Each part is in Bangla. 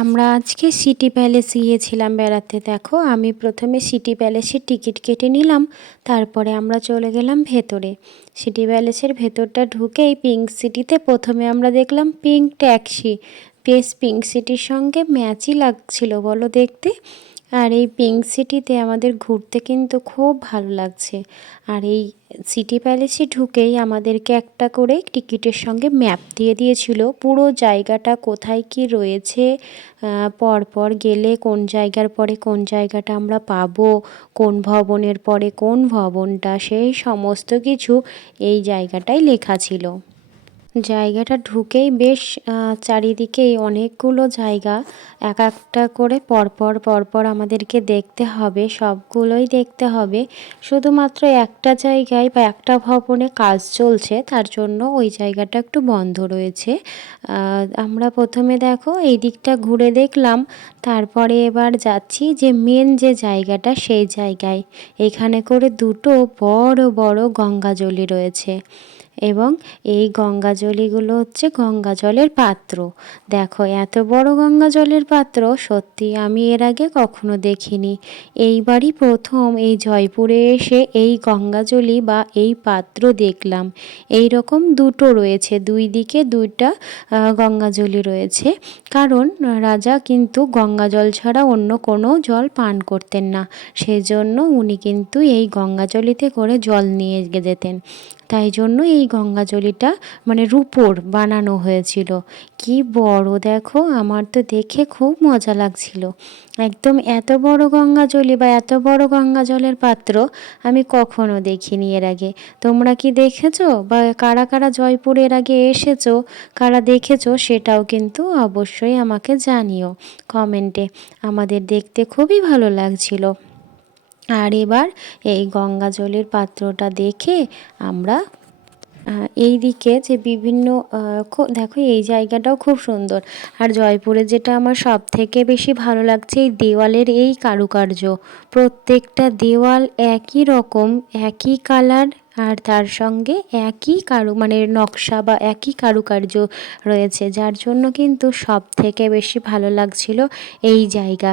আমরা আজকে সিটি প্যালেসে গিয়েছিলাম বেড়াতে। দেখো, আমি প্রথমে সিটি প্যালেসের টিকিট কেটে নিলাম, তারপরে আমরা চলে গেলাম ভেতরে। সিটি প্যালেসের ভেতরটা ঢুকেই পিঙ্ক সিটিতে প্রথমে আমরা দেখলাম পিঙ্ক ট্যাক্সি। বেশ পিঙ্ক সিটির সঙ্গে ম্যাচই লাগছিল বলো দেখতে। আর এই পিঙ্ক সিটিতে আমাদের ঘুরতে কিন্তু খুব ভালো লাগছে। আর এই সিটি প্যালেসে ঢুকেই আমাদেরকে একটা করে টিকিটের সঙ্গে ম্যাপ দিয়ে দিয়েছিল, পুরো জায়গাটা কোথায় কি রয়েছে, পর পর গেলে কোন জায়গার পরে কোন জায়গাটা আমরা পাবো, কোন ভবনের পরে কোন ভবনটা, সেই সমস্ত কিছু এই জায়গাটায় লেখা ছিল। জায়গাটা ঢুকেই বেশ চারিদিকেই অনেকগুলো জায়গা, এক একটা করে পরপর পরপর আমাদেরকে দেখতে হবে, সবগুলোই দেখতে হবে। শুধুমাত্র একটা জায়গায় বা একটা ভবনে কাজ চলছে, তার জন্য ওই জায়গাটা একটু বন্ধ রয়েছে। আমরা প্রথমে দেখো এই দিকটা ঘুরে দেখলাম, তারপরে এবার যাচ্ছি যে মেন যে জায়গাটা সেই জায়গায়। এখানে করে দুটো বড় বড় গঙ্গাজলি রয়েছে এবং এই গঙ্গাজলিগুলো হচ্ছে গঙ্গা জলের পাত্র। দেখো, এত বড় গঙ্গা জলের পাত্র সত্যি আমি এর আগে কখনো দেখিনি। এইবারই প্রথম এই জয়পুরে এসে এই গঙ্গাজলি বা এই পাত্র দেখলাম। এই রকম দুটো রয়েছে, দুই দিকে দুইটা গঙ্গাজলি রয়েছে। কারণ রাজা কিন্তু গঙ্গা জল ছাড়া অন্য কোনো জল পান করতেন না, সেজন্য উনি কিন্তু এই গঙ্গাজলিতে করে জল নিয়ে যেতেন। তাই জন্য এই গঙ্গাজলিটা মানে রূপোর বানানো হয়েছিল। কি বড় দেখো, আমার তো দেখে খুব মজা লাগছিল। একদম এত বড় গঙ্গাজলি বা এত বড় গঙ্গা জলের পাত্র আমি কখনো দেখিনি এর আগে। তোমরা কি দেখেছো বা কারা কারা জয়পুরে এর আগে এসেছো, কারা দেখেছো সেটাও কিন্তু অবশ্যই আমাকে জানিও কমেন্টে। আমাদের দেখতে খুবই ভালো লাগছিল। আর এবার এই গঙ্গা জলের পাত্রটা দেখে আমরা এই দিকে যে বিভিন্ন দেখো এই জায়গাটাও খুব সুন্দর। আর জয়পুরে যেটা আমার সব থেকে বেশি ভালো লাগছে এই দেওয়ালের এই কারুকার্য। প্রত্যেকটা দেওয়াল একই রকম, একই কালার, আর তার সঙ্গে একই মানে নকশা বা একই কারুকার্য রয়েছে, যার জন্য কিন্তু সব থেকে বেশি ভালো লাগছিল এই জায়গা।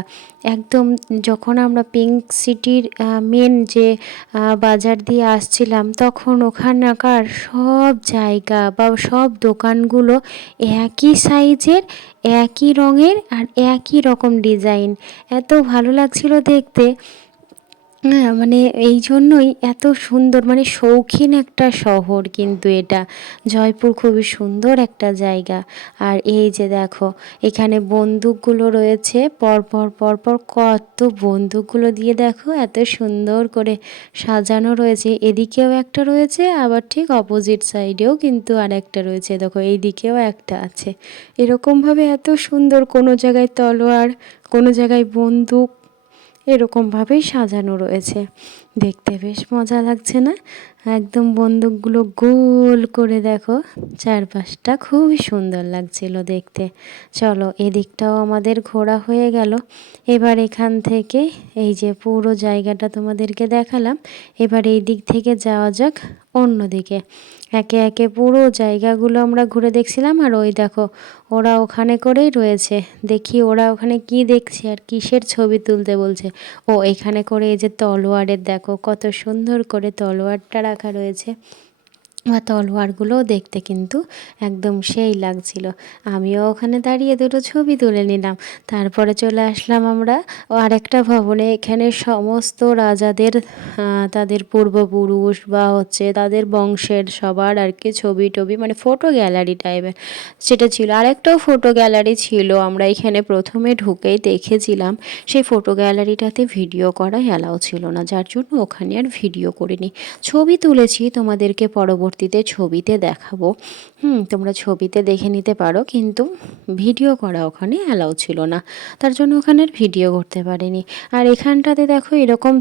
একদম যখন আমরা পিঙ্ক সিটির মেন যে বাজার দিয়ে আসছিলাম, তখন ওখানকার সব জায়গা বা সব দোকানগুলো একই সাইজের, একই রঙের আর একই রকম ডিজাইন। এত ভালো লাগছিল দেখতে। হ্যাঁ, মানে এই জন্যই এত সুন্দর, মানে শৌখিন একটা শহর কিন্তু এটা। জয়পুর খুবই সুন্দর একটা জায়গা। আর এই যে দেখো, এখানে বন্দুকগুলো রয়েছে পরপর পরপর, কত বন্দুকগুলো দিয়ে দেখো এত সুন্দর করে সাজানো রয়েছে। এদিকেও একটা রয়েছে, আবার ঠিক অপোজিট সাইডেও কিন্তু আর একটা রয়েছে। দেখো এই দিকেও একটা আছে। এরকমভাবে এত সুন্দর, কোনো জায়গায় তলোয়ার, কোনো জায়গায় বন্দুক, এরকমভাবেই সাজানো রয়েছে। দেখতে বেশ মজা লাগছে না? একদম বন্দুকগুলো গোল করে দেখো, চারপাশটা খুবই সুন্দর লাগছিল দেখতে। চলো, এদিকটাও আমাদের ঘোরা হয়ে গেল। এবার এখান থেকে এই যে পুরো জায়গাটা তোমাদেরকে দেখালাম, এবার এই দিক থেকে যাওয়া যাক অন্য দিকে। একে একে পুরো জায়গাগুলো আমরা ঘুরে দেখছিলাম। আর ওই দেখো, ওরা ওখানে করেই রয়েছে। দেখি ওরা ওখানে কি দেখছে আর কিসের ছবি তুলতে বলছে। ও এখানে করে এই যে তলোয়ারের, দেখো কত সুন্দর করে তলোয়ারটা রাখা রয়েছে, বা তলোয়ারগুলোও দেখতে কিন্তু একদম সেই লাগছিল। আমিও ওখানে দাঁড়িয়ে দুটো ছবি তুলে নিলাম। তারপরে চলে আসলাম আমরা আরেকটা ভবনে। এখানে সমস্ত রাজাদের তাদের পূর্বপুরুষ বা হচ্ছে তাদের বংশের সবার আর কি ছবি টবি, মানে ফটো গ্যালারি টাইপের সেটা ছিল। আরেকটাও ফটো গ্যালারি ছিল, আমরা এখানে প্রথমে ঢুকেই দেখেছিলাম। সেই ফটো গ্যালারিটাতে ভিডিও করা অ্যালাউ ছিল না, যার জন্য ওখানে আর ভিডিও করিনি। ছবি তুলেছি, তোমাদেরকে পরবর্তীতে ছবিতে দেখাবো। তোমরা ছবিতে দেখে নিতে পারো, কিন্তু ভিডিও করা ওখানে অ্যালাউ ছিল না, তার জন্য ওখানে আর ভিডিও করতে পারিনি। আর এখানটাতে দেখো এরকম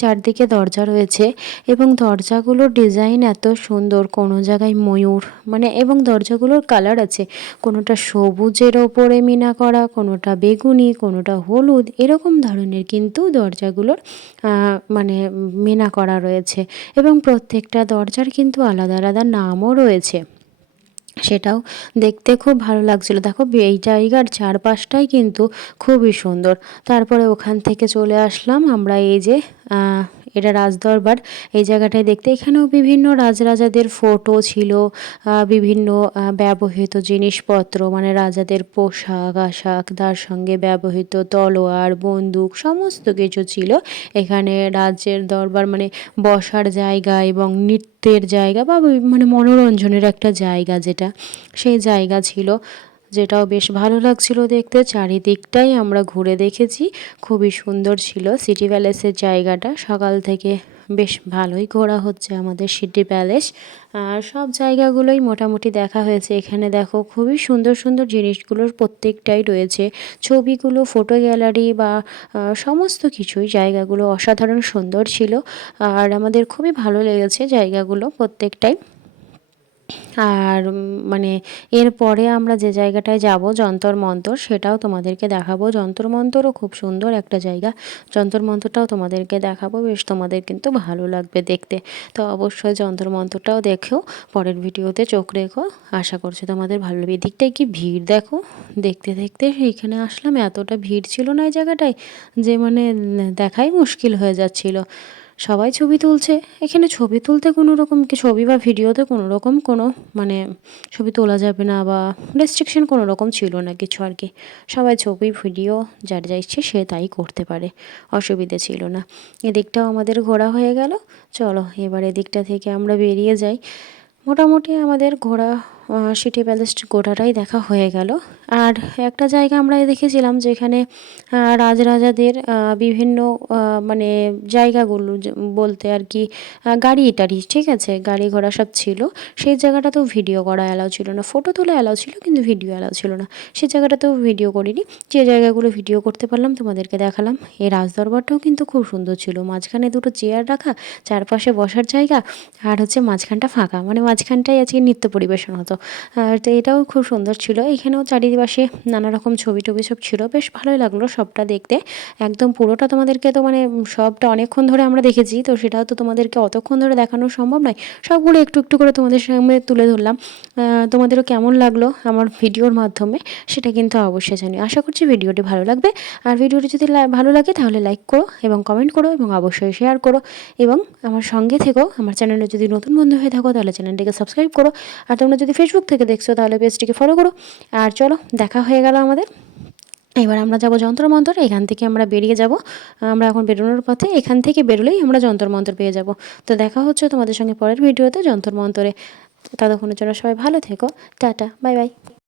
চারদিকে দরজা রয়েছে, এবং দরজাগুলোর ডিজাইন এত সুন্দর, কোনো জায়গায় ময়ূর, মানে এবং দরজাগুলোর কালার আছে, কোনোটা সবুজের ওপরে মিনা করা, কোনোটা বেগুনি, কোনোটা হলুদ, এরকম ধরনের কিন্তু দরজাগুলোর মানে মিনা করা রয়েছে। এবং প্রত্যেকটা দরজার কিন্তু আলাদা আলাদা নামও রয়েছে। সেটাও দেখতে খুব ভালো লাগছিল। দেখো এই জায়গার চারপাশটাই কিন্তু খুবই সুন্দর। তারপরে ওখান থেকে চলে আসলাম আমরা এই যে এটা রাজদরবার, এই জায়গাটায় দেখতে। এখানেও বিভিন্ন রাজরাজাদের ফটো ছিল, বিভিন্ন ব্যবহৃত জিনিসপত্র, মানে রাজাদের পোশাক আশাক, তার সঙ্গে ব্যবহৃত তলোয়ার বন্দুক সমস্ত কিছু ছিল এখানে। রাজ্যের দরবার মানে বসার জায়গা এবং নৃত্যের জায়গা বা মানে মনোরঞ্জনের একটা জায়গা, যেটা সেই জায়গা ছিল, যেটাও বেশ ভালো লাগছিল দেখতে। চারিদিকটাই আমরা ঘুরে দেখেছি, খুবই সুন্দর ছিল সিটি প্যালেসের জায়গাটা। সকাল থেকে বেশ ভালোই ঘোরা হচ্ছে আমাদের সিটি প্যালেস, আর সব জায়গাগুলোই মোটামুটি দেখা হয়েছে। এখানে দেখো খুবই সুন্দর সুন্দর জিনিসগুলোর প্রত্যেকটাই রয়েছে, ছবিগুলো, ফটো গ্যালারি বা সমস্ত কিছুই। জায়গাগুলো অসাধারণ সুন্দর ছিল, আর আমাদের খুবই ভালো লেগেছে জায়গাগুলো প্রত্যেকটাই। আর মানে এরপরে আমরা যে জায়গাটায় যাব যন্তর মন্তর, সেটাও তোমাদেরকে দেখাবো। যন্তর মন্তরও খুব সুন্দর একটা জায়গা, যন্তর মন্তরটাও তোমাদেরকে দেখাবো, বেশ তোমাদের কিন্তু ভালো লাগবে দেখতে। তো অবশ্যই যন্তর মন্তরটাও দেখো, পরের ভিডিওতে চোখ রেখো, আশা করছি তোমাদের ভালো লাগবে। এদিকটায় কি ভিড় দেখো, দেখতে দেখতে এইখানে আসলাম, এতটা ভিড় ছিল না এই জায়গাটায় যে মানে দেখাই মুশকিল হয়ে যাচ্ছিল। সবাই ছবি তুলছে এখানে। ছবি তুলতে কোনো রকম কি ছবি বা ভিডিওতে কোনো রকম কোনো মানে ছবি তোলা যাবে না বা রেস্ট্রিকশন কোনো রকম ছিল না কিছু আর কি। সবাই ছবি ভিডিও যার যা ইচ্ছে সে তাই করতে পারে, অসুবিধে ছিল না। এদিকটাও আমাদের ঘোরা হয়ে গেল। চলো এবার এদিকটা থেকে আমরা বেরিয়ে যাই। মোটামুটি আমাদের ঘোরা সিটি প্যালেস গোটাটাই দেখা হয়ে গেল। আর একটা জায়গা আমরা দেখেছিলাম যেখানে রাজরাজাদের বিভিন্ন মানে জায়গাগুলো বলতে আর কি গাড়ি টাড়ি, ঠিক আছে, গাড়ি ঘোড়া সব ছিল। সেই জায়গাটাতেও ভিডিও করা অ্যালাউ ছিল না, ফটো তোলা অ্যালাউ ছিল কিন্তু ভিডিও অ্যালাউ ছিল না। সেই জায়গাটাতেও ভিডিও করিনি। যে জায়গাগুলো ভিডিও করতে পারলাম তোমাদেরকে দেখালাম। এই রাজদরবারটাও কিন্তু খুব সুন্দর ছিল, মাঝখানে দুটো চেয়ার রাখা, চারপাশে বসার জায়গা, আর হচ্ছে মাঝখানটা ফাঁকা, মানে মাঝখানটাই আজকে নৃত্য পরিবেশন হতো। আর তো এটাও খুব সুন্দর ছিল। এখানেও চারিপাশে নানা রকম ছবি টবি সব ছিল, বেশ ভালোই লাগলো সবটা দেখতে। একদম পুরোটা তোমাদেরকে তো মানে সবটা অনেকক্ষণ ধরে আমরা দেখেছি, তো সেটাও তো তোমাদেরকে অতক্ষণ ধরে দেখানো সম্ভব নয়। সবগুলো একটু একটু করে তোমাদের সামনে তুলে ধরলাম। তোমাদেরও কেমন লাগলো আমার ভিডিওর মাধ্যমে সেটা কিন্তু অবশ্যই জানি। আশা করছি ভিডিওটি ভালো লাগবে। আর ভিডিওটি যদি ভালো লাগে তাহলে লাইক করো এবং কমেন্ট করো এবং অবশ্যই শেয়ার করো, এবং আমার সঙ্গে থেকো। আমার চ্যানেলে যদি নতুন বন্ধু হয়ে থাকো তাহলে চ্যানেলটিকে সাবস্ক্রাইব করো, আর তোমরা যদি ফেসবুক থেকে দেখছো তাহলে পেজটিকে ফলো করো। আর চলো দেখা হয়ে গেল আমাদের। এবার আমরা যাব যন্তর মন্তর, এখান থেকে আমরা বেরিয়ে যাব। আমরা এখন বেরোনোর পথে, এখান থেকে বেরোলেই আমরা যন্তর মন্তর পেয়ে যাব। তো দেখা হচ্ছে তোমাদের সঙ্গে পরের ভিডিওতে যন্তর মন্তরে। ততক্ষণের জন্য সবাই ভালো থেকো, টাটা, বাই বাই।